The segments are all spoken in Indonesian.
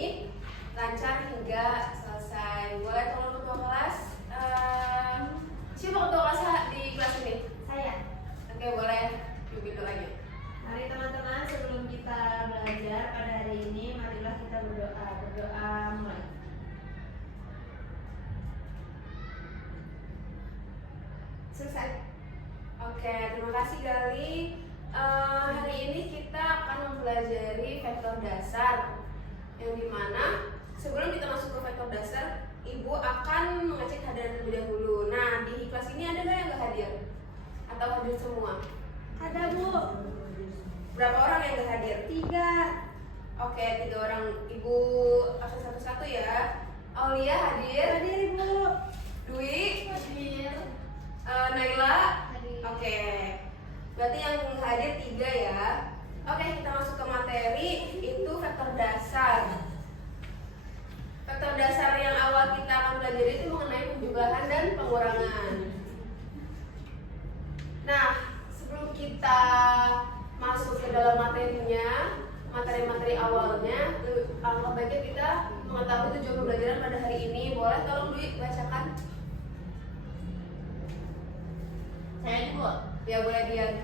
ini lancar hingga selesai. Boleh tolong ketua kelas? Siapa ketua kelas di kelas ini? Saya. Oke, boleh duduk lagi. Mari teman-teman, sebelum kita belajar pada hari ini, marilah kita berdoa. Berdoa mulai. Selesai. Oke, terima kasih Gali. Hari ini kita akan mempelajari vektor dasar, yang dimana sebelum kita masuk ke vektor dasar, Ibu akan mengecek hadiran terlebih dahulu. Nah, di kelas ini ada nggak yang nggak hadir? Atau hadir semua? Ada, Bu. Berapa orang yang nggak hadir? 3. Oke, 3 orang. Ibu absen satu-satu ya. Aulia hadir. Hadir, Ibu. Dwi. Hadir. Naila. Hadir. Oke. Berarti yang hadir 3 ya. Oke, kita masuk ke materi. Itu vektor dasar. Vektor dasar yang awal kita akan pelajari itu mengenai penjumlahan dan pengurangan. Nah, sebelum kita masuk ke dalam materinya, materi-materi awalnya, alangkah baiknya kita mengetahui tujuan pembelajaran pada hari ini. Boleh tolong Dwi bacakan? Saya juga. Ya, boleh Dian.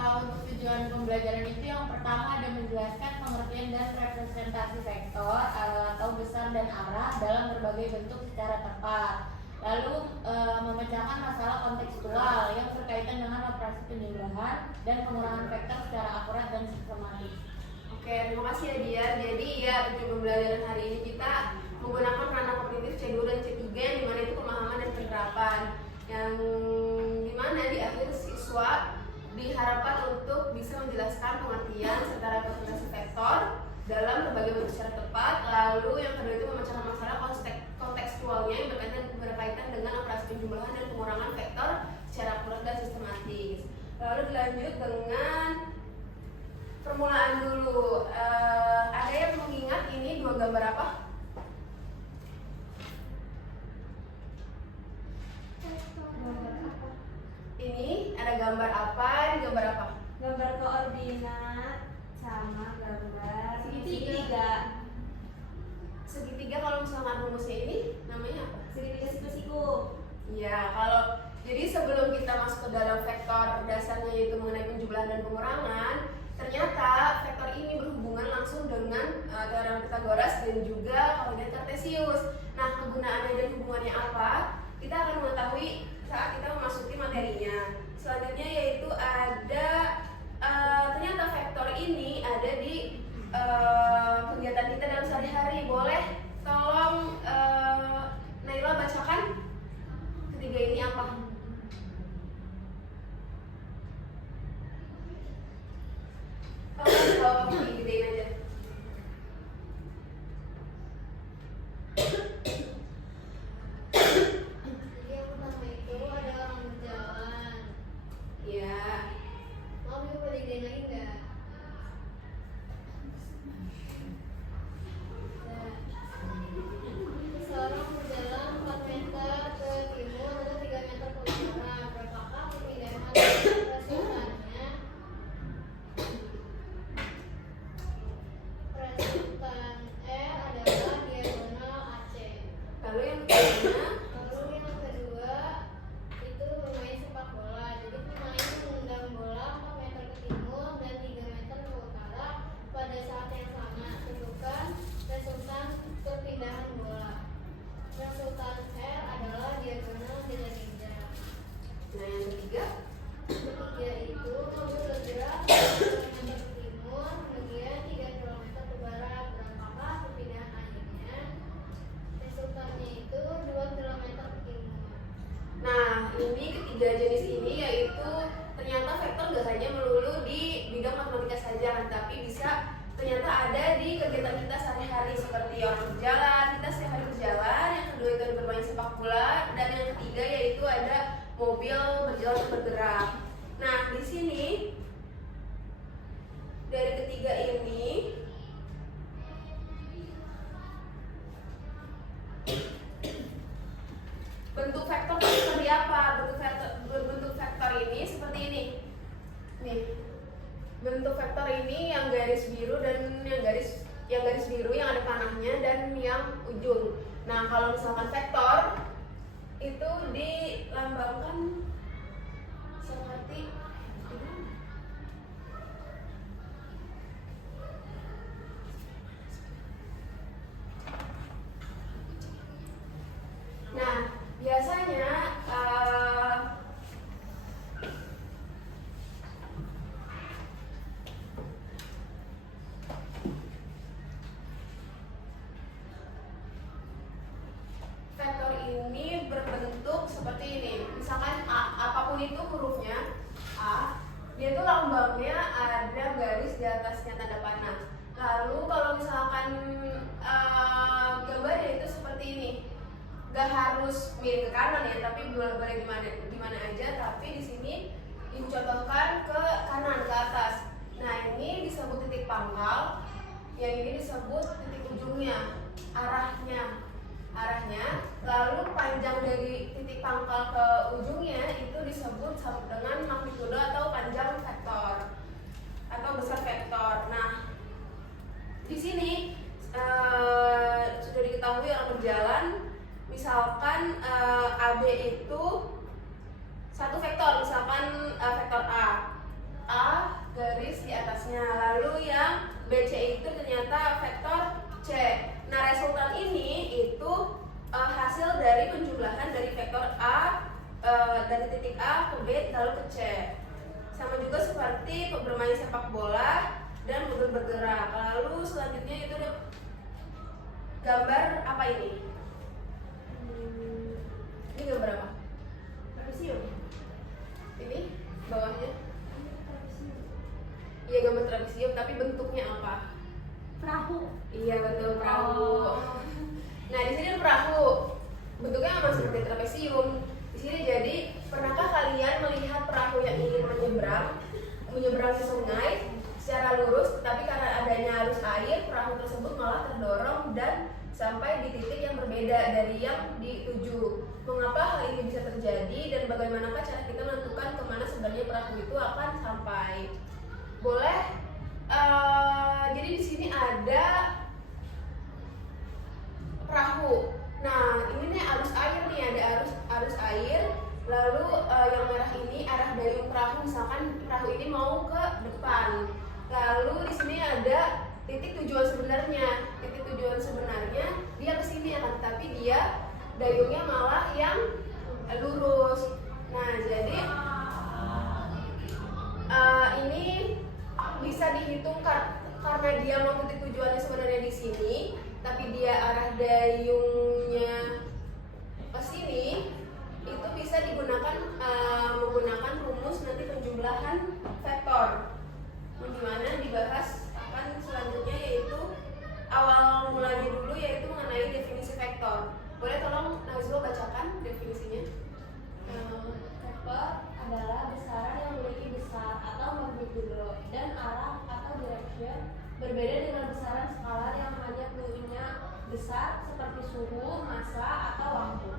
Untuk tujuan pembelajaran itu yang pertama ada menjelaskan pengertian dan representasi vektor atau besar dan arah dalam berbagai bentuk secara tepat. Lalu memecahkan masalah kontekstual yang berkaitan dengan operasi penjumlahan dan pengurangan vektor secara akurat dan sistematis. Oke, terima kasih ya Dian. Jadi ya, tujuan pembelajaran hari ini kita menggunakan ranah kognitif C2 dan C3 yang dimana itu pemahaman dan penerapan, yang dimana di akhir siswa diharapkan untuk bisa menjelaskan pengertian serta representasi vektor dalam berbagai bentuk secara tepat. Lalu yang kedua itu memecahkan masalah kontekstualnya yang berkaitan dengan operasi penjumlahan dan pengurangan vektor secara akurat dan sistematis. Lalu dilanjut dengan permulaan dulu. Ada yang mengingat ini 2 gambar apa? Gambar apa? Ini ada gambar apa? Ini gambar apa? Gambar koordinat sama gambar segitiga. Segitiga kalau misalkan rumusnya ini namanya apa? Segitiga siku-siku. Ya, kalau jadi sebelum kita masuk ke dalam vektor dasarnya yaitu mengenai penjumlahan dan pengurangan, ternyata vektor ini berhubungan langsung dengan teorema Pythagoras dan juga koordinat Kartesius. Nah, kegunaannya dan hubungannya apa? Kita akan mengetahui saat kita memasuki materinya. Selanjutnya yaitu ada ternyata vektor ini ada di kegiatan kita dalam sehari-hari. Boleh tolong Naila bacakan ketiga ini apa? Kalau digedein aja. Jadi yang pertama itu ada orang berjalan. Ya. Mau ibu boleh gedein lagi nggak? Seseorang berjalan 4 meter ke timur dan 3 meter ke utara. Berapakah perpindahan resultannya? Resultan E adalah diagonal AC. Lalu yang kedua, Lalu yang kedua itu bermain sepak bola. Jadi pemain menendang bola 4 meter ke timur dan 3 meter ke utara pada saat yang sama. Tentukan resultan perpindahan bola. Resultan R adalah diagonal meja-meja. nah yang ketiga, Ketiga itu mobil bergerak 3 km ke timur, kemudian 3 km ke barat. Berapakah perpindahan akhirnya? Resultannya itu 2 km ke timur. nah ini ketiga jenis ini yaitu ternyata vektor gak hanya melulu di bidang matematika saja kan, tapi bisa ternyata ada di kegiatan kita sehari-hari seperti orang berjalan, kita setiap hari berjalan. Yang kedua itu ada bermain sepak bola, dan yang ketiga yaitu ada mobil berjalan atau bergerak. Nah di sini dari ketiga ini bentuk vektor seperti apa? Bentuk tengahnya dan yang ujung. Nah, kalau misalkan vektor itu dilambangkan seperti ini. Nah, biasanya vektor ini berbentuk seperti ini. Misalkan apapun itu hurufnya A, dia itu lambangnya ada garis di atasnya tanda panah. Lalu kalau misalkan gambarnya itu seperti ini, gak harus miring ke kanan ya, tapi boleh di mana aja. Tapi di sini dicontohkan ke kanan, ke atas. Nah, ini disebut titik pangkal, yang ini disebut titik ujungnya, arahnya. Lalu panjang dari titik pangkal ke ujungnya itu disebut dengan magnitudo atau panjang vektor atau besar vektor. Nah, di sini sudah diketahui orang berjalan, misalkan AB itu satu vektor, misalkan vektor A garis di atasnya, lalu yang BC itu ternyata vektor C. Nah, resultan ini itu hasil dari penjumlahan dari vektor A dari titik A ke B lalu ke C. Sama juga seperti bermain sepak bola dan bergerak. Lalu selanjutnya itu ada gambar apa ini? Ini gambar apa? Trapesium. Ini bawahnya? Iya, gambar trapesium, tapi bentuknya apa? Perahu. Iya, betul, perahu. Nah, di sini ada perahu. Bentuknya memang seperti trapesium. Di sini jadi, pernahkah kalian melihat perahu yang ingin menyeberang ke sungai secara lurus, tetapi karena adanya arus air, perahu tersebut malah terdorong dan sampai di titik yang berbeda dari yang dituju. Mengapa hal ini bisa terjadi dan bagaimanakah cara kita menentukan kemana sebenarnya perahu itu akan sampai? Boleh. Jadi di sini ada perahu. Nah, ini nih arus air nih, ada arus air. Lalu yang merah ini arah dayung perahu, misalkan perahu ini mau ke depan. Lalu di sini ada titik tujuan sebenarnya. Titik tujuan sebenarnya dia ke sini akan, tapi dia dayungnya malah yang lurus. Nah, jadi ini bisa dihitung karena dia mau titik tujuannya sebenarnya di sini, tapi dia arah dayungnya ke sini, itu bisa digunakan menggunakan rumus nanti penjumlahan vektor, di mana dibahas akan selanjutnya, yaitu awal mulanya dulu yaitu mengenai definisi vektor. Boleh tolong Nazwa bacakan definisinya? Vektor adalah besaran yang memiliki besar atau magnitudo dan arah atau direction, berbeda dengan besaran skalar yang hanya punya besar seperti suhu, massa, atau waktu.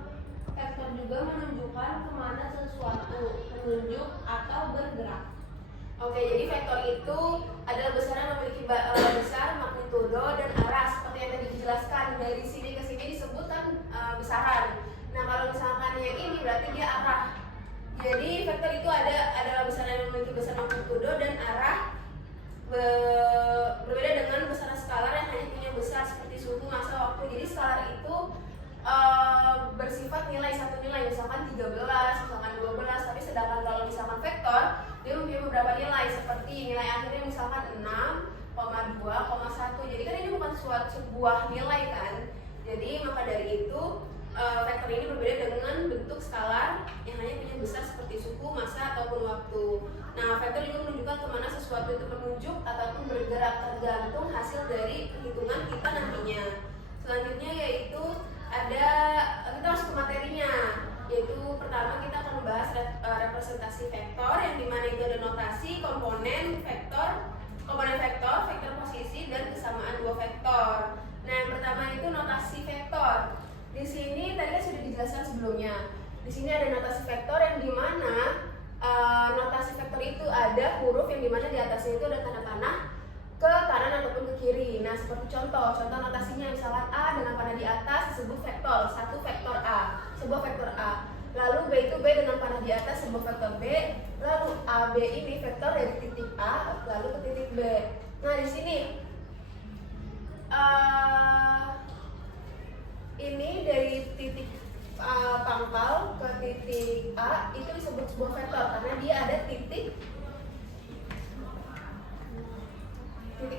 Vektor juga menunjukkan kemana sesuatu menunjuk atau bergerak. Oke, jadi vektor itu adalah besaran yang memiliki besar, magnitudo, dan arah. Seperti yang tadi dijelaskan, dari sini ke sini disebutkan besaran. Nah, kalau misalkan yang ini berarti dia arah. Jadi vektor itu adalah besaran yang memiliki besar, magnitudo, dan arah. Berbeda dengan besaran skalar yang hanya punya besar seperti suhu, massa, waktu. Jadi skalar itu bersifat nilai, satu nilai, misalkan 13, misalkan 12. Tapi sedangkan kalau misalkan vektor, dia mempunyai beberapa nilai, seperti nilai akhirnya misalkan 6, 2,1. Jadi kan ini bukan sebuah nilai kan. Jadi maka dari itu vektor ini berbeda dengan bentuk skalar yang hanya punya besar seperti suhu, massa, ataupun waktu. Nah, vektor juga menunjukkan kemana sesuatu itu menunjuk ataupun bergerak, tergantung hasil dari perhitungan kita nantinya. Selanjutnya yaitu kita masuk ke materinya, yaitu pertama kita akan membahas representasi vektor, yang dimana itu ada notasi komponen vektor, vektor posisi, dan kesamaan dua vektor. Nah, yang pertama itu notasi vektor. Di sini tadi kan sudah dijelaskan sebelumnya. Di sini ada notasi vektor yang dimana notasi vektor itu ada huruf yang dimana di atasnya itu ada tanda panah ke kanan ataupun ke kiri. Nah, seperti contoh notasinya misalkan A dengan panah di atas disebut vektor, satu vektor A, sebuah vektor A. Lalu B itu B dengan panah di atas sebuah vektor B. Lalu AB ini vektor dari titik A lalu ke titik B. Nah, di sini ini dari titik pangkal ke titik A itu disebut sebuah vektor karena dia ada titik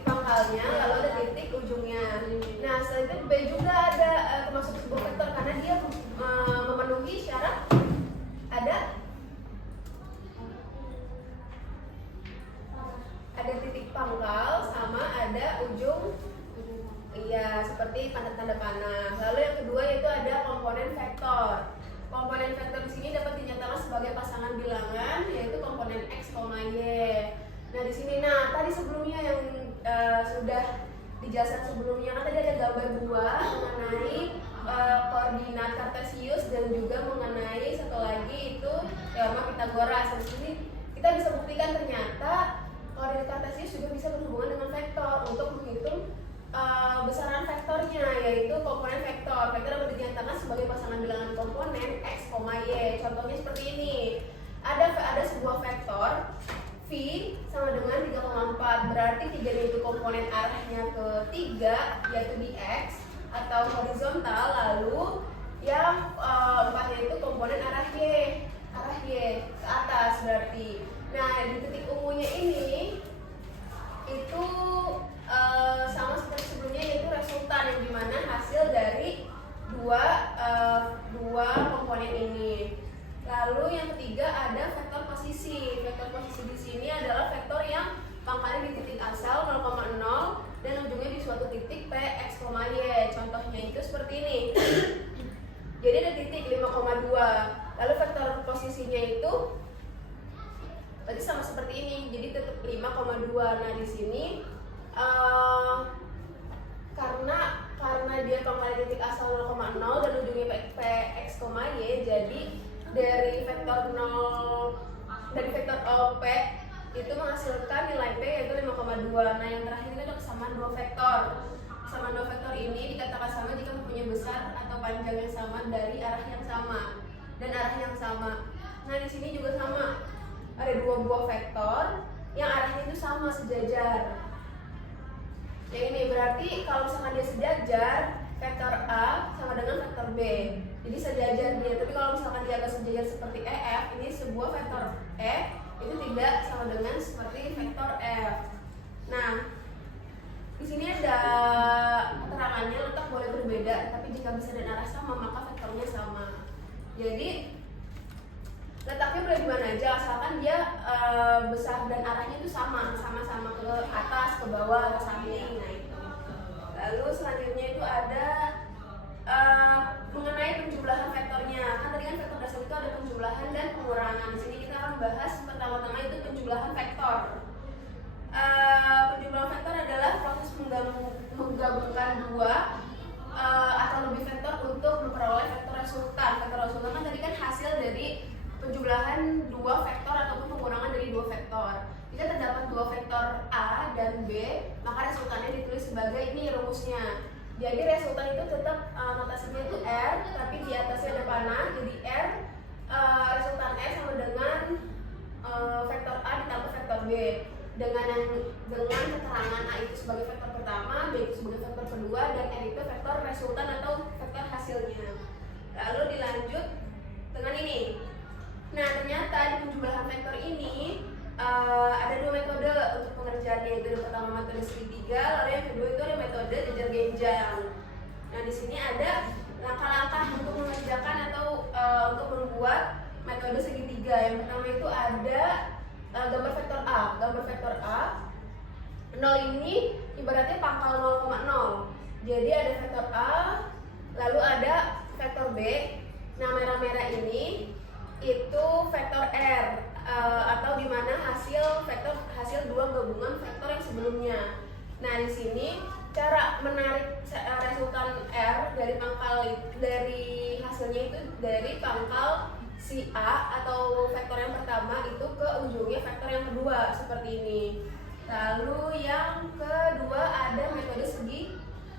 pangkalnya lalu ada titik ujungnya. Nah, selain itu B juga ada termasuk sebuah vektor karena dia memenuhi syarat ada titik pangkal sama ada ujung. Iya, seperti tanda panah. Lalu yang kedua yaitu ada komponen vektor. Komponen vektor di sini dapat dinyatakan sebagai pasangan bilangan yaitu komponen x, y. Nah, di sini tadi sebelumnya yang sudah dijelaskan sebelumnya kan tadi ada gambar buah mengenai koordinat kartesius dan juga mengenai satu lagi itu teorema Pitagoras. Di sini kita bisa buktikan ternyata koordinat kartesius juga bisa berhubungan dengan vektor untuk menghitung besaran vektornya, yaitu komponen vektor. Vektor dapat dinyatakan sebagai pasangan bilangan komponen x, y. Contohnya seperti ini. Ada sebuah vektor V sama dengan 3,4. Berarti 3 itu komponen arahnya ke 3 yaitu di x atau horizontal, lalu yang 4-nya itu komponen arah y ke atas berarti. Nah, di titik ungunya ini itu sama seperti sebelumnya yaitu resultan yang dimana hasil dari dua komponen ini. Lalu yang ketiga ada vektor posisi. Vektor posisi di sini adalah vektor yang pangkalnya di titik asal 0,0 dan ujungnya di suatu titik P, X, Y. Contohnya itu seperti ini. Jadi ada titik 5,2. Lalu vektor posisinya itu berarti sama seperti ini. Jadi tetap 5,2. Nah, di sini karena dia pangkalnya titik asal 0,0 dan ujungnya P, X, Y, jadi dari vektor 0 dari vektor P itu menghasilkan nilai P yaitu 5,2. Nah, yang terakhir itu ada kesamaan dua vektor. Kesamaan dua vektor ini dikatakan sama jika mempunyai besar atau panjang yang sama dari arah yang sama dan arah yang sama. Nah, di sini juga sama. Ada dua buah vektor yang arahnya itu sama sejajar. Yang ini berarti kalau misalkan dia sejajar, vektor A sama dengan vektor B. Jadi sejajar dia. Tapi kalau misalkan dia agak sejajar seperti EF, ini sebuah vektor E itu tidak sama dengan seperti vektor F. Nah, di sini ada keterangannya letak boleh berbeda, tapi jika besar dan arah sama maka vektornya sama. Jadi letaknya boleh di mana aja asalkan dia besar dan arahnya itu sama-sama ke atas, ke bawah, ke samping. Nah, itu. Lalu selanjutnya itu ada mengenai penjumlahan vektornya. Kan tadi kan vektor dasar itu ada penjumlahan dan pengurangan. Di sini kita akan bahas pertama-tama itu penjumlahan vektor. Penjumlahan vektor adalah proses menggabungkan dua atau lebih vektor untuk memperoleh vektor resultan. Vektor resultan kan tadi kan hasil dari penjumlahan dua vektor ataupun pengurangan dari dua vektor. Jika terdapat dua vektor A dan B, maka resultannya ditulis sebagai ini rumusnya. Jadi resultan itu tetap notasinya itu R, tapi di atasnya ada panah. Jadi R resultan R sama dengan vektor A ditambah vektor B. Dengan keterangan A itu sebagai vektor pertama, B itu sebagai vektor kedua, dan R itu vektor resultan atau vektor hasilnya. Lalu dilanjut dengan ini. Nah, ternyata di penjumlahan vektor ini ada dua metode untuk pengerjaannya, yaitu yang pertama metode segitiga, lalu yang kedua itu ada metode jejer genjang. Nah, di sini ada langkah-langkah untuk mengerjakan atau untuk membuat metode segitiga. Yang pertama itu ada gambar vektor A. Gambar vektor A 0 ini ibaratnya pangkal 0,0. Jadi ada vektor A, lalu ada vektor B. Nah, merah-merah ini itu vektor R atau di mana hasil dua gabungan vektor yang sebelumnya. Nah, di sini cara menarik resultan R dari hasilnya itu dari pangkal si A atau vektor yang pertama itu ke ujungnya vektor yang kedua seperti ini. Lalu yang kedua ada metode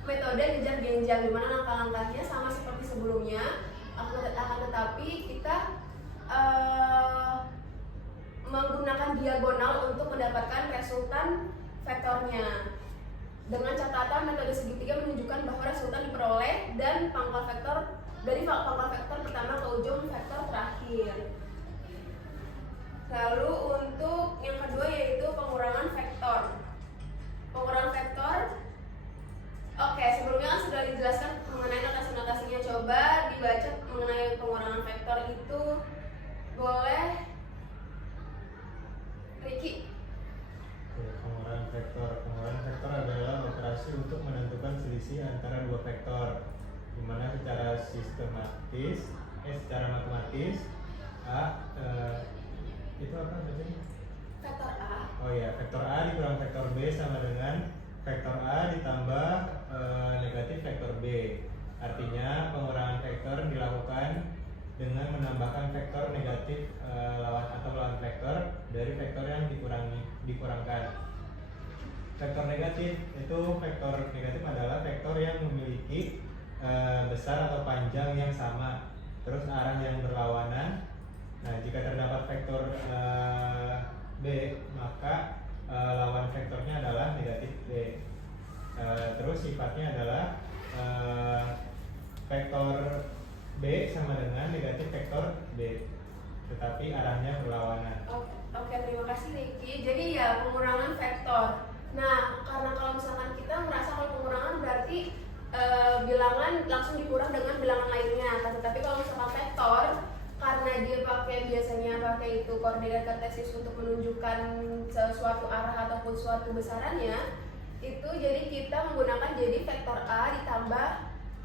ngejar genjang, dimana langkah-langkahnya sama seperti sebelumnya, akan tetapi kita menggunakan diagonal untuk mendapatkan resultan vektornya. Dengan catatan metode segitiga menunjukkan bahwa resultan diperoleh dan pangkal vektor dari pangkal vektor pertama ke ujung vektor terakhir. Lalu untuk yang kedua yaitu pengurangan vektor. Pengurangan vektor. Oke, sebelumnya kan sudah dijelaskan mengenai notasi-notasinya. Coba dibaca mengenai pengurangan vektor itu. Boleh Ricky? Pengurangan vektor adalah operasi untuk menentukan selisih antara dua vektor, di mana secara matematis itu apa bacanya? Vektor A. Oh ya, vektor A dikurang vektor B sama dengan vektor A ditambah negatif vektor B. Artinya pengurangan vektor dilakukan dengan menambahkan vektor negatif lawan vektor dari vektor yang dikurangkan. Vektor negatif adalah vektor yang memiliki besar atau panjang yang sama, terus arah yang berlawanan. Nah, jika terdapat vektor B, maka lawan vektornya adalah negatif B. Terus sifatnya adalah vektor B sama dengan negatif vektor B, tetapi arahnya berlawanan. Oke, terima kasih Ricky. Jadi ya pengurangan vektor. Nah, karena kalau misalkan kita merasa kalau pengurangan berarti bilangan langsung dikurang dengan bilangan lainnya. Tetapi kalau misalkan vektor, karena dia biasanya pakai itu koordinat kartesius untuk menunjukkan suatu arah ataupun suatu besarannya, itu jadi kita menggunakan jadi vektor A ditambah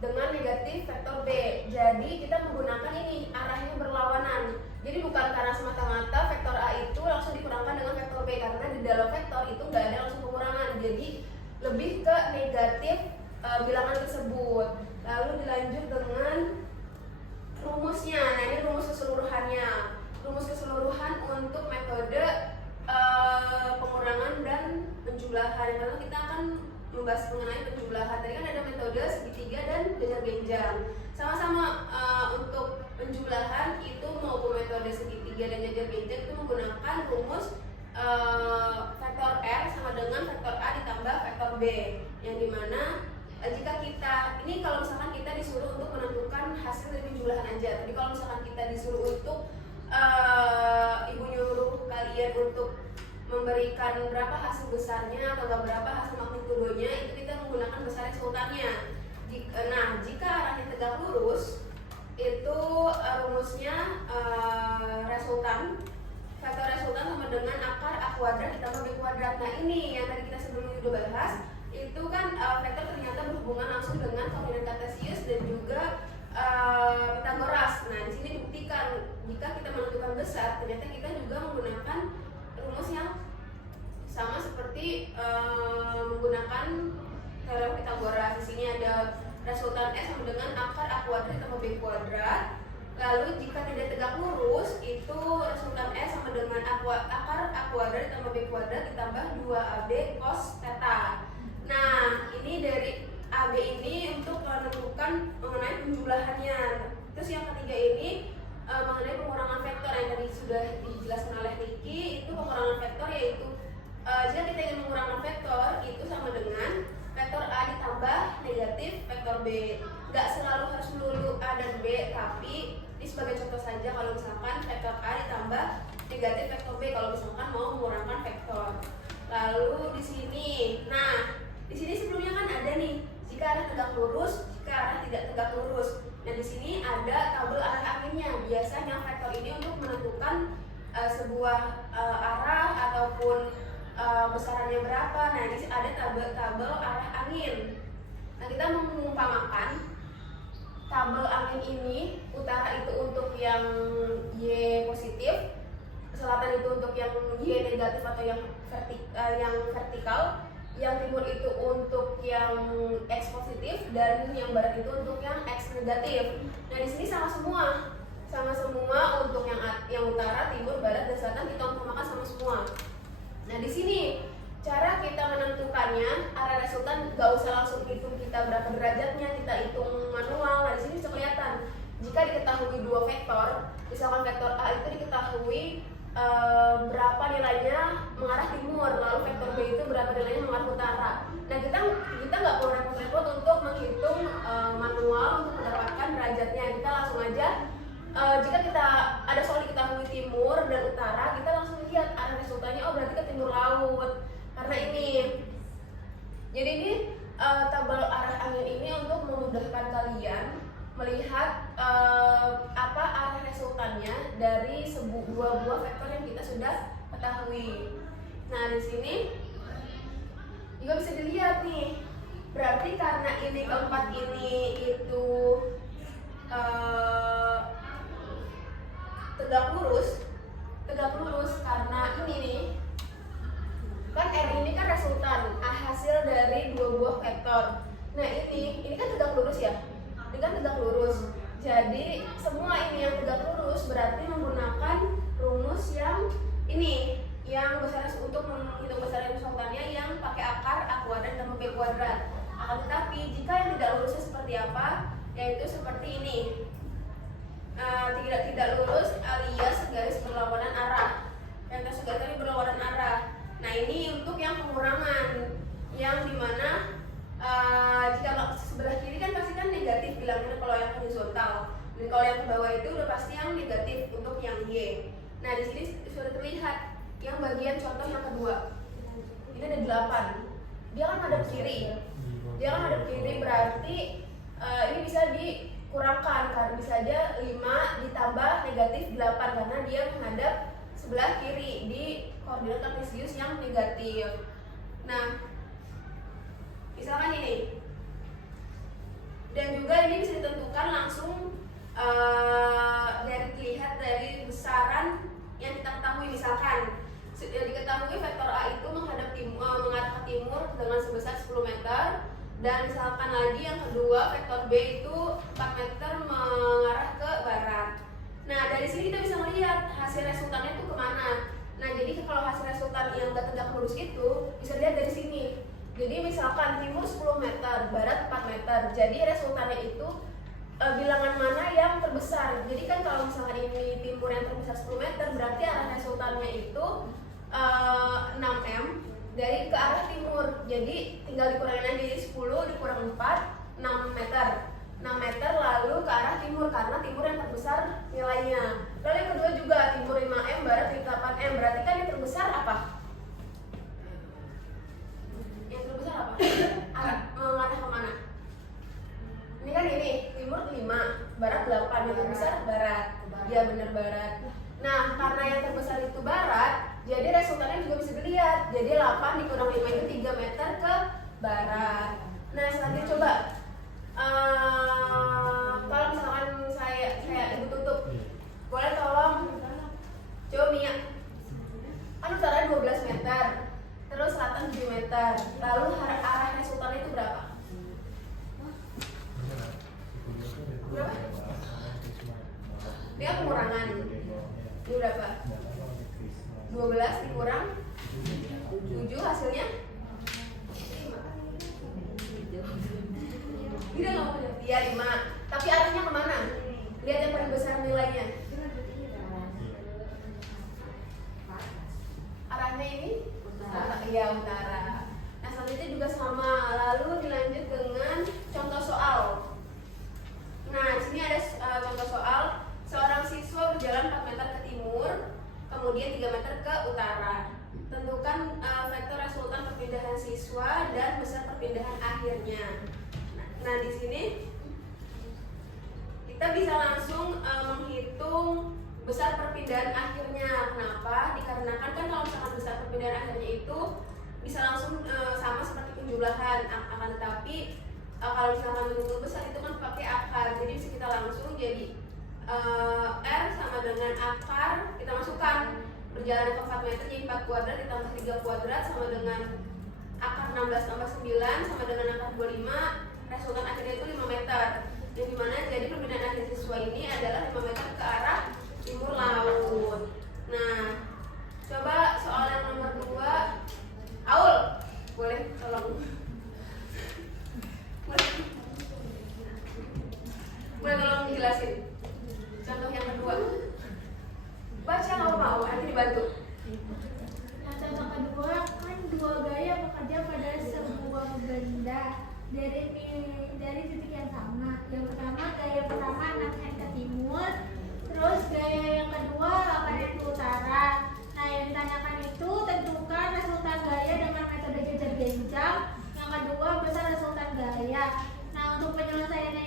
dengan negatif vektor B. Jadi kita menggunakan ini arahnya berlawanan. Jadi bukan karena semata-mata vektor A itu langsung dikurangkan dengan vektor B, karena di dalam vektor itu nggak ada langsung pengurangan. Jadi lebih ke negatif bilangan tersebut. Lalu dilanjut dengan rumusnya. Nah, ini rumus keseluruhannya. Rumus keseluruhan untuk metode pengurangan dan penjumlahan. Karena kita akan membahas mengenai penjumlahan. Tadi kan ada metode segitiga dan ngejar genjang. Sama-sama untuk penjumlahan itu maupun metode segitiga dan ngejar genjang itu menggunakan rumus vektor R sama dengan vektor A ditambah vektor B, yang dimana jika kita ini kalau misalkan kita disuruh untuk menentukan hasil dari penjumlahan aja. Tapi kalau misalkan kita disuruh untuk ibu nyuruh kalian untuk memberikan berapa hasil besarnya atau berapa hasil magnitudonya, itu kita menggunakan besar resultannya. Jika arahnya tegak lurus, itu rumusnya vektor resultan sama dengan akar A kuadrat ditambah B kuadrat. Nah, ini yang tadi kita sebelumnya udah bahas, itu kan vektor ternyata berhubungan langsung dengan koordinat kartesius dan juga Pythagoras. Nah, di sini dibuktikan jika kita menentukan besar, ternyata kita juga menggunakan rumus yang sama seperti menggunakan teorem Pythagoras. Di sini ada resultan S sama dengan akar A kuadrat ditambah B kuadrat. Lalu jika tidak tegak lurus, itu resultan S sama dengan akar A kuadrat ditambah B kuadrat ditambah 2AB cos theta. Nah, ini dari AB ini untuk menentukan mengenai penjumlahannya. Terus yang ketiga ini mengenai pengurangan vektor yang tadi sudah dijelaskan oleh Ricky. Itu pengurangan vektor yaitu jika kita ingin mengurangkan vektor itu sama dengan vektor A ditambah negatif vektor B. Gak selalu harus melulu A dan B, tapi ini sebagai contoh saja kalau misalkan vektor A ditambah negatif vektor B kalau misalkan mau mengurangkan vektor. Lalu di sini, di sini sebelumnya kan ada nih jika arah tegak lurus, jika arah tidak tegak lurus. Nah, di sini ada tabel arah anginnya. Biasanya vektor ini untuk menentukan sebuah arah ataupun besarannya berapa. Nah, ini ada tabel arah angin. Nah, kita mengumpamakan tabel angin ini, utara itu untuk yang Y positif, selatan itu untuk yang Y negatif atau yang vertikal, yang timur itu untuk yang X positif, dan yang barat itu untuk yang X negatif. Nah, di sini sama semua untuk yang utara, timur, barat, dan selatan kita umpamakan sama semua. Nah, di sini cara kita menentukannya, arah resultan gak usah langsung hitung kita berapa derajatnya, kita hitung manual. Nah di sini bisa kelihatan jika diketahui dua vektor, misalkan vektor A itu diketahui berapa nilainya mengarah timur, lalu vektor B itu berapa nilainya mengarah utara. Nah kita nggak perlu repot-repot untuk menghitung manual untuk mendapatkan derajatnya. Kita langsung aja jika kita ada soal diketahui timur dan utara, kita langsung lihat arah resultannya, oh berarti ke timur laut karena ini. Jadi ini tabel arah angin ini untuk memudahkan kalian melihat apa arah resultannya dari dua buah vektor yang kita sudah ketahui. Nah di sini juga bisa dilihat nih, berarti karena ini keempat ini itu tegak lurus karena ini nih kan R ini kan resultan hasil dari dua buah vektor. Nah ini kan tegak lurus ya, ini kan tegak lurus. Jadi semua ini yang tegak lurus berarti menggunakan rumus yang ini, yang besar untuk menghitung besar resultannya yang pakai akar A kuadrat dan B kuadrat. Akan tetapi jika yang tidak lurusnya seperti apa, yaitu seperti ini, tidak lurus alias garis berlawanan arah, yang tersebut tadi berlawanan arah. Nah ini untuk yang pengurangan, yang dimana jika sebelah kiri kan pasti kan negatif bilangnya kalau yang horizontal, dan kalau yang ke bawah itu udah pasti yang negatif untuk yang Y. Nah di sini sudah terlihat yang bagian contoh yang kedua, ini ada 8, dia kan hadap kiri, berarti ini bisa dikurangkan karena bisa aja 5 ditambah negatif 8 karena dia menghadap sebelah kiri di koordinat kartesius yang negatif. Nah misalkan ini, dan juga ini bisa ditentukan langsung dari dilihat dari besaran yang kita ketahui. Misalkan diketahui vektor A itu menghadap mengarah ke timur dengan sebesar 10 meter, dan misalkan lagi yang kedua vektor B itu 4 meter mengarah ke barat. Nah dari sini kita bisa melihat hasil resultannya itu kemana. Nah jadi kalau hasil resultan yang tegak lurus itu bisa dilihat dari sini. Jadi misalkan timur 10 meter, barat 4 meter. Jadi resultannya itu bilangan mana yang terbesar. Jadi kan kalau misalkan ini timur yang terbesar 10 meter, berarti arah resultannya itu 6M dari ke arah timur. Jadi tinggal dikurangin aja, 10 dikurang 4, 6 meter. 6 meter lalu ke arah timur karena timur yang terbesar nilainya. Lalu yang kedua juga timur 5M, barat 8M. Berarti kan yang terbesar apa? Yang terbesar apa? Mengarah kemana? Ini kan ini, timur 5, barat 8, yang terbesar barat. Ya benar barat. Nah karena yang terbesar itu barat, jadi resultannya juga bisa dilihat. Jadi 8 dikurang 5 itu 3 meter ke barat. Nah selanjutnya coba kalau misalkan saya ibu tutup, boleh tolong coba Mia. Kan utara 12 meter, terus selatan 7 meter, lalu arah resultannya itu berapa? Berapa? Dia pengurangan. Ini berapa? 12 dikurang 7 hasilnya? Tidak nggak mau jawab. Iya 5. Tapi arahnya kemana? Lihat yang paling besar nilainya. Arahnya ini? Iya utara. Nah selanjutnya juga sama. Lalu dilanjut dengan contoh soal. Nah di sini ada contoh soal. Seorang siswa berjalan 4 meter ke timur, kemudian 3 meter ke utara. Tentukan vektor resultan perpindahan siswa dan besar perpindahan akhirnya. Nah di sini kita bisa langsung menghitung besar perpindahan akhirnya. Kenapa? Dikarenakan kan kalau misalkan besar perpindahan akhirnya itu bisa langsung sama seperti penjumlahan. Akan tetapi kalau misalkan menentukan besar itu kan pakai akar, jadi bisa kita langsung jadi R sama dengan akar, kita masukkan perjalanan ke 4 meter jadi 4 kuadrat ditambah 3 kuadrat sama dengan akar 16 tambah 9 sama dengan akar 25. Resultan akhirnya itu 5 meter, yang dimana jadi perpindahan akhir siswa ini adalah 5 meter ke arah timur laut. Nah coba soal yang nomor 2, Aul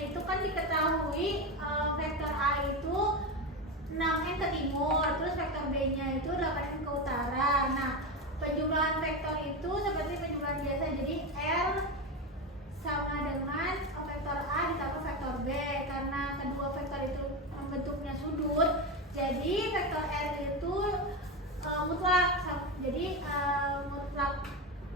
itu kan diketahui vektor A itu 6N ke timur, terus vektor B-nya itu 8N ke utara. Nah, penjumlahan vektor itu seperti penjumlahan biasa, jadi R sama dengan vektor A ditambah vektor B. Karena kedua vektor itu bentuknya sudut, jadi vektor R itu mutlak. Jadi mutlak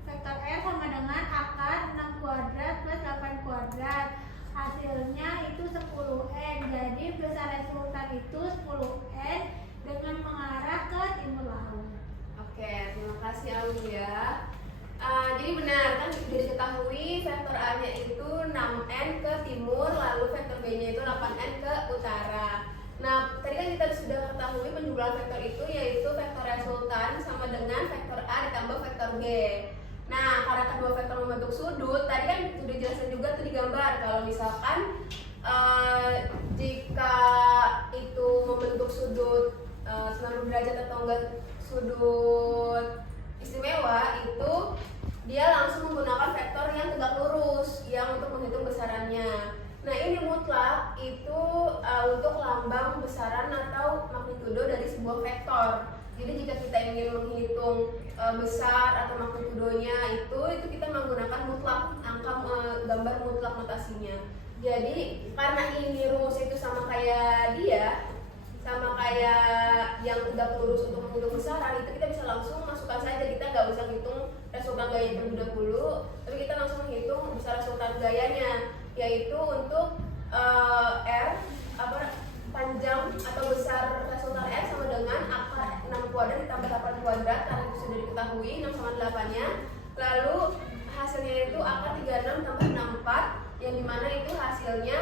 vektor R sama dengan akar 6 kuadrat plus 8 kuadrat. Hasilnya itu 10N. Jadi besar resultan itu 10N dengan mengarah ke timur laut. Oke, terima kasih Alu ya. Jadi benar kan sudah diketahui vektor A-nya itu 6N ke timur, lalu vektor B-nya itu 8N ke utara. Nah, tadi kan kita sudah ketahui penjumlahan vektor itu yaitu vektor resultan sama dengan vektor A ditambah vektor B. Nah, karena kedua vektor membentuk sudut, tadi kan sudah jelasin juga tuh di gambar. Kalau misalkan jika itu membentuk sudut 90 derajat atau enggak sudut istimewa, itu dia langsung menggunakan vektor yang tegak lurus yang untuk menghitung besarannya. Nah, ini mutlak itu untuk lambang besaran atau magnitudo dari sebuah vektor. Jadi jika kita ingin menghitung besar atau magnitudonya itu kita menggunakan mutlak, angka gambar mutlak notasinya. Jadi karena ini rumusnya itu sama kayak yang tegak lurus untuk menghitung besaran, itu kita bisa langsung masukkan saja. Kita nggak usah hitung resultan gaya terlebih dahulu, tapi kita langsung menghitung besar resultan gayanya, yaitu untuk panjang atau besar resultan R sama dengan akar 6 kuadrat ditambah 8 kuadrat, karena itu sudah diketahui 6 sama 8-nya. Lalu hasilnya itu akar 36 tambah 64, yang dimana itu hasilnya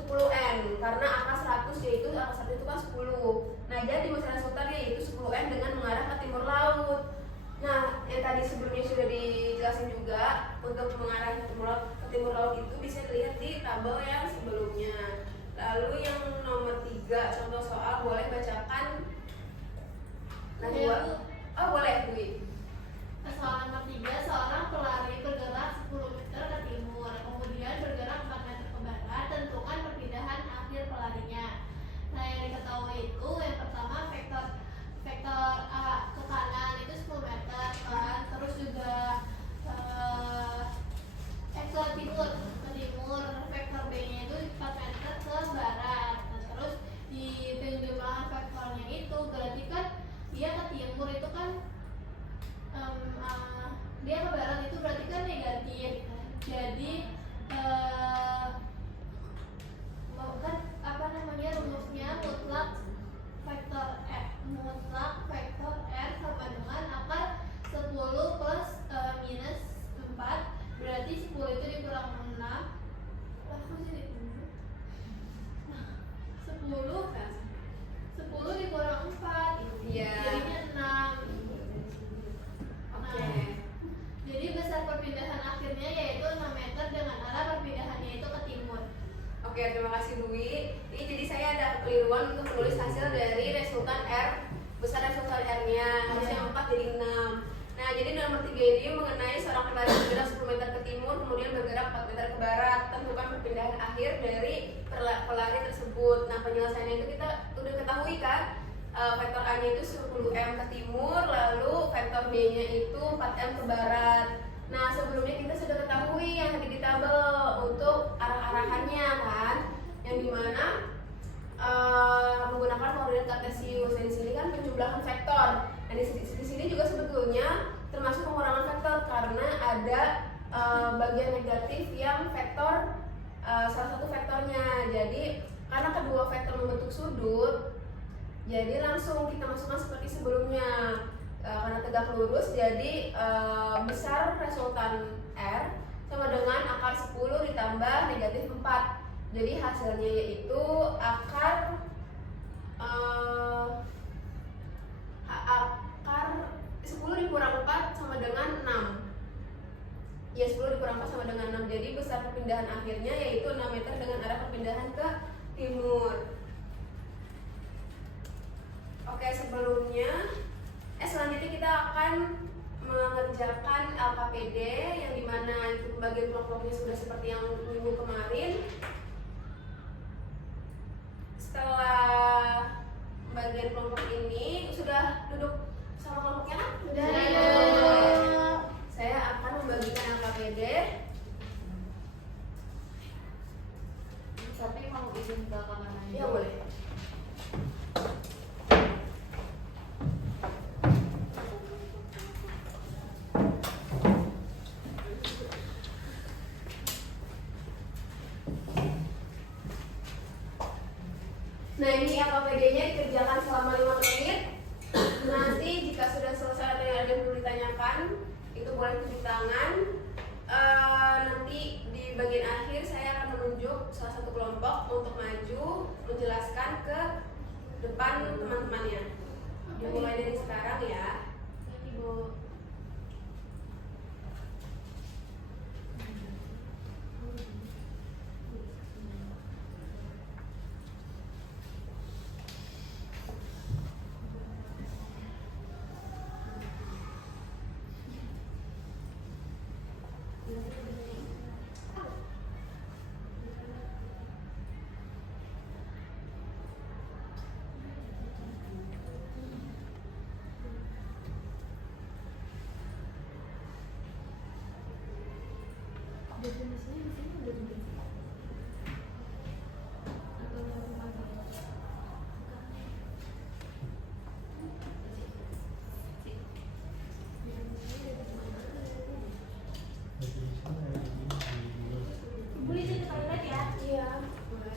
10N, karena akar 100 yaitu akar 1 itu kan 10. Nah, jadi besar resultannya yaitu 10N dengan mengarah ke timur laut. Nah, yang tadi sebelumnya sudah dijelasin juga, untuk mengarah ke timur laut itu bisa dilihat di tabel yang sebelumnya. Lalu yang nomor 3 contoh soal, boleh bacakan. Nah, boleh Dwi. Soal nomor 3, seorang pelari bergerak 10 meter ke timur, kemudian bergerak 4 meter ke barat. Tentukan perpindahan akhir pelarinya. Nah, yang diketahui itu yang pertama vektor A ke kanan itu 10 meter kan, terus juga ke timur vektor B-nya itu 4 meter ke barat. Nah, terus di penjumlahan vektornya itu berarti kan dia ke timur itu kan dia ke barat itu berarti kan negatif. Jadi rumusnya mutlak vektor R sama dengan akar 10 plus minus 4, berarti 10 itu dikurang 6. 10 dikurang 4, Iya. jadinya 6. Oke. Jadi besar perpindahan akhirnya yaitu 6 meter dengan arah perpindahannya itu ke timur. Oke, terima kasih Dwi. Ini jadi saya ada kekeliruan untuk menulis hasil dari resultan R, besar resultan R-nya, harusnya 4 jadi 6. Nah, jadi nomor 3 ini mengenai seorang pelari bergerak 10 meter ke timur, kemudian bergerak 4 meter ke barat. Tentukan perpindahan akhir dari pelari tersebut. Nah, penyelesaiannya itu kita udah ketahui kan, vektor A-nya itu 10M ke timur, lalu vektor B-nya itu 4M ke barat. Nah, sebelumnya kita sudah ketahui yang tadi di tabel untuk arah-arahannya kan, yang dimana menggunakan koordinat kartesius. Di sini kan penjumlahan vektor. Nah, di sini juga sebetulnya termasuk pengurangan vektor karena ada bagian negatif yang vektor salah satu vektornya. Jadi karena kedua vektor membentuk sudut, jadi langsung kita masukkan seperti sebelumnya. Karena tegak lurus, jadi besar resultan R sama dengan akar 10 ditambah negatif 4. Jadi hasilnya yaitu akar 10 dikurang 4 sama dengan 6. Ya, 10 dikurang 4 sama dengan 6. Jadi besar perpindahan akhirnya yaitu 6 meter dengan arah perpindahan ke timur. Oke, selanjutnya kita akan mengerjakan LKPD, yang dimana itu pembagian kelompoknya sudah seperti yang minggu kemarin. Tapi mau izin ke kamar mandi. Ya boleh. Nah ini AKPD-nya dikerjakan selama 5 menit. Nanti jika sudah selesai atau ada yang perlu ditanyakan, itu boleh tunjuk tangan. Nanti di bagian akhir saya akan menunjuk salah satu kelompok untuk maju menjelaskan ke depan teman-temannya. Dimulai dari sekarang ya. Ibu. Ibu izin ke toilet ya. Iya, boleh.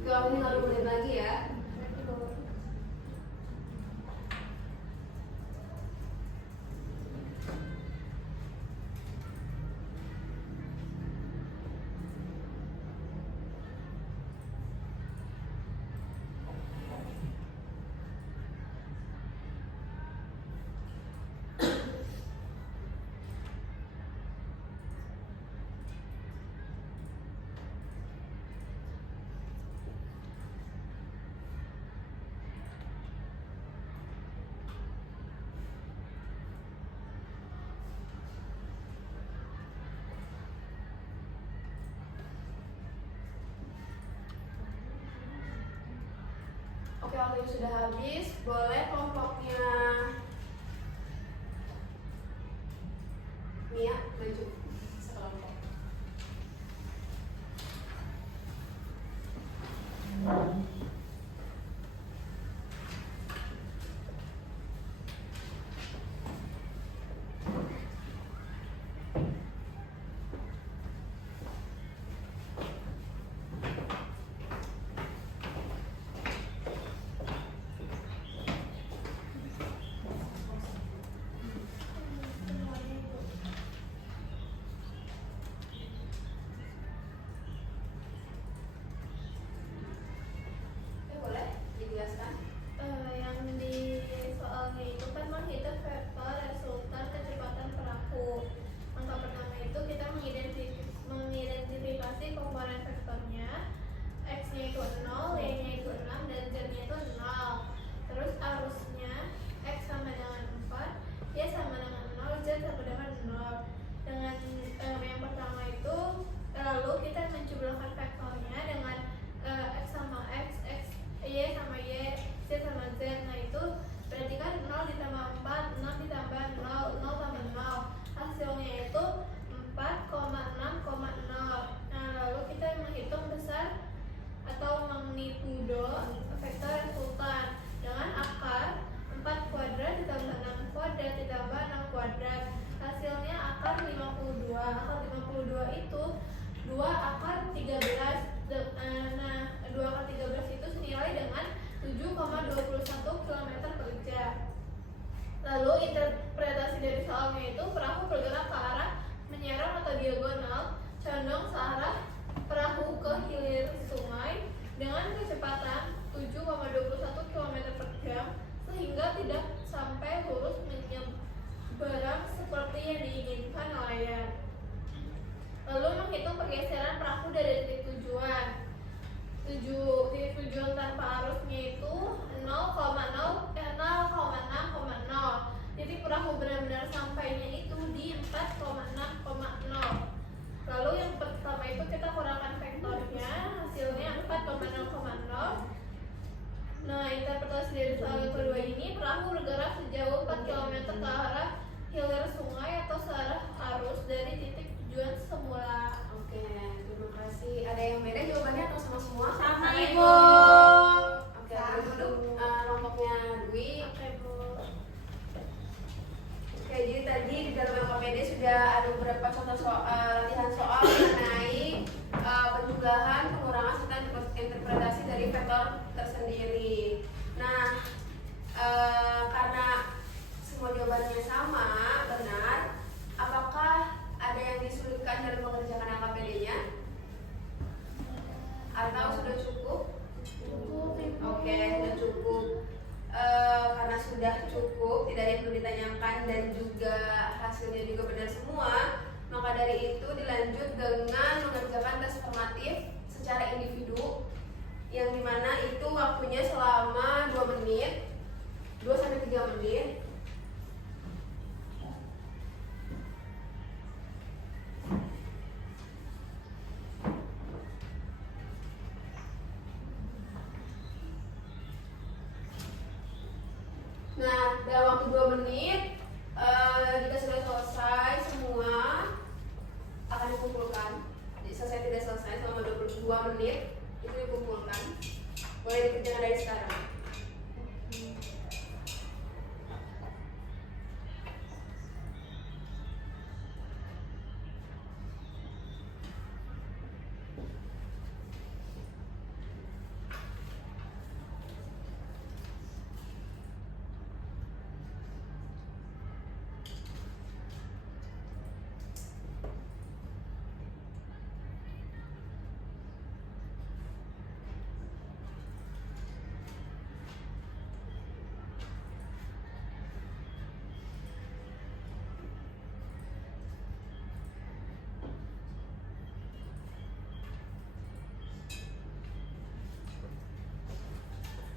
Gak tinggal 2 menit lagi ya. Oke, waktu sudah habis, boleh kelompoknya Mia maju sekelompok. di dalam LKPD sudah ada beberapa contoh latihan soal mengenai penjumlahan, pengurangan serta interpretasi dari vektor tersendiri. Nah, karena semua jawabannya sama, benar, apakah ada yang disulitkan dalam mengerjakan LKPD-nya? Atau sudah cukup? Oke, sudah cukup. Karena sudah cukup, tidak ada yang perlu ditanyakan dan juga hasilnya juga benar semua, maka dari itu dilanjut dengan mengerjakan tes formatif secara individu, yang dimana itu waktunya selama 2 menit, 2-3 menit. Nah, dalam waktu 2 menit, jika sudah selesai semua akan dikumpulkan. Jadi selesai tidak selesai selama 22 menit itu dikumpulkan. Boleh dikerjakan dari sekarang.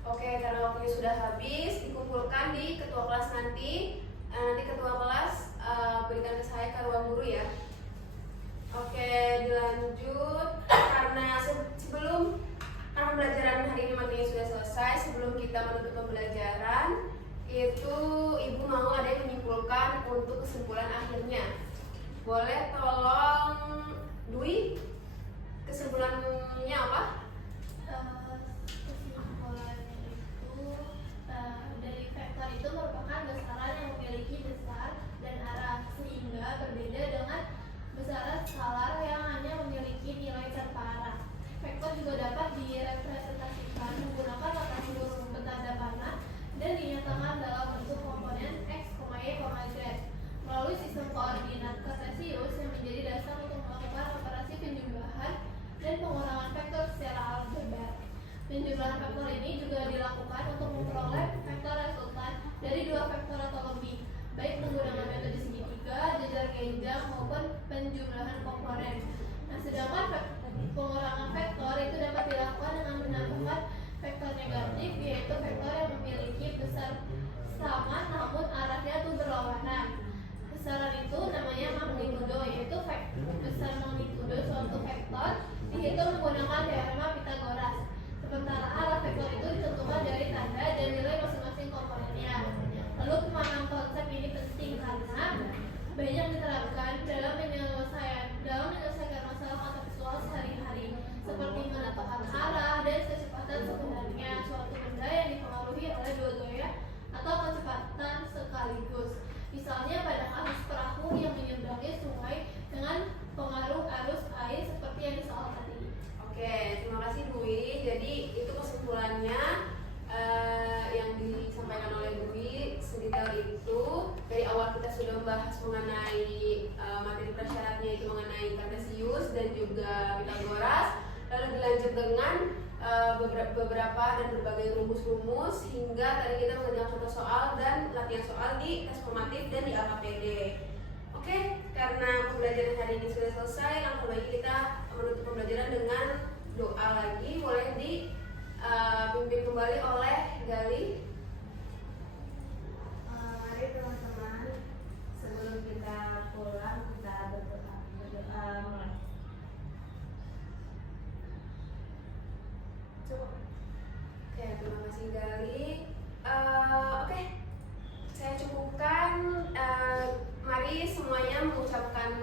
Oke, karena waktunya sudah habis, dikumpulkan di ketua kelas nanti. Nanti ketua kelas berikan ke saya ke ruang guru ya. Oke, dilanjut. Karena sebelum pembelajaran hari ini materinya sudah selesai, sebelum kita menutup pembelajaran, itu ibu mau ada yang menyimpulkan untuk kesimpulan akhirnya. Boleh tolong Dwi, kesimpulannya apa? Dari vektor itu merupakan besaran yang memiliki besar dan arah, sehingga berbeda dengan besaran skalar yang hanya memiliki nilai tanpa arah. Vektor juga dapat direpresentasikan menggunakan notasi huruf bertanda panah dan dinyatakan dalam bentuk komponen x, y, z melalui sistem koordinat kartesius yang menjadi dasar untuk melakukan operasi penjumlahan dan pengurangan vektor secara aljabar. Penjumlahan vektor ini juga dilakukan untuk memperoleh vektor resultan dari 2 vektor atau lebih, baik menggunakan metode segitiga, jejar genjang, maupun penjumlahan komponen. Nah, sedangkan pengurangan vektor itu dapat dilakukan dengan menambahkan vektor negatif, yaitu vektor yang memiliki besar sama namun arahnya itu berlawanan. Besaran itu namanya magnitudo, yaitu besar magnitudo suatu vektor dihitung menggunakan teorema Pythagoras. Sementara arah vektor itu ditentukan dari tanda dan nilai masing-masing komponennya. Lalu pemahaman konsep ini penting karena banyak diterapkan dalam menyelesaikan masalah konseptual sehari-hari, seperti menentukan arah dan kecepatan sebenarnya suatu benda yang dipengaruhi oleh 2 gaya atau kecepatan sekaligus. Misalnya pada kasus perahu yang menyeberangi sungai dengan pengaruh arus air seperti yang di soal tadi. Oke, terima kasih Dwi. Jadi itu kesimpulannya yang disampaikan oleh Dwi sedetail itu. Dari awal kita sudah membahas mengenai materi prasyaratnya itu mengenai kartesius dan juga Pythagoras. Lalu dilanjut dengan beberapa dan berbagai rumus-rumus hingga tadi kita mengerjakan contoh soal dan latihan soal di tes formatif dan di LKPD. Oke, karena pembelajaran hari ini sudah selesai, langsung lagi kita menutup pembelajaran dengan doa lagi. Boleh dipimpin kembali oleh Gali. Mari teman-teman, sebelum kita pulang kita berdoa mulai. Oke, terima kasih Gali. Oke, saya cukupkan. Mari semuanya mengucapkan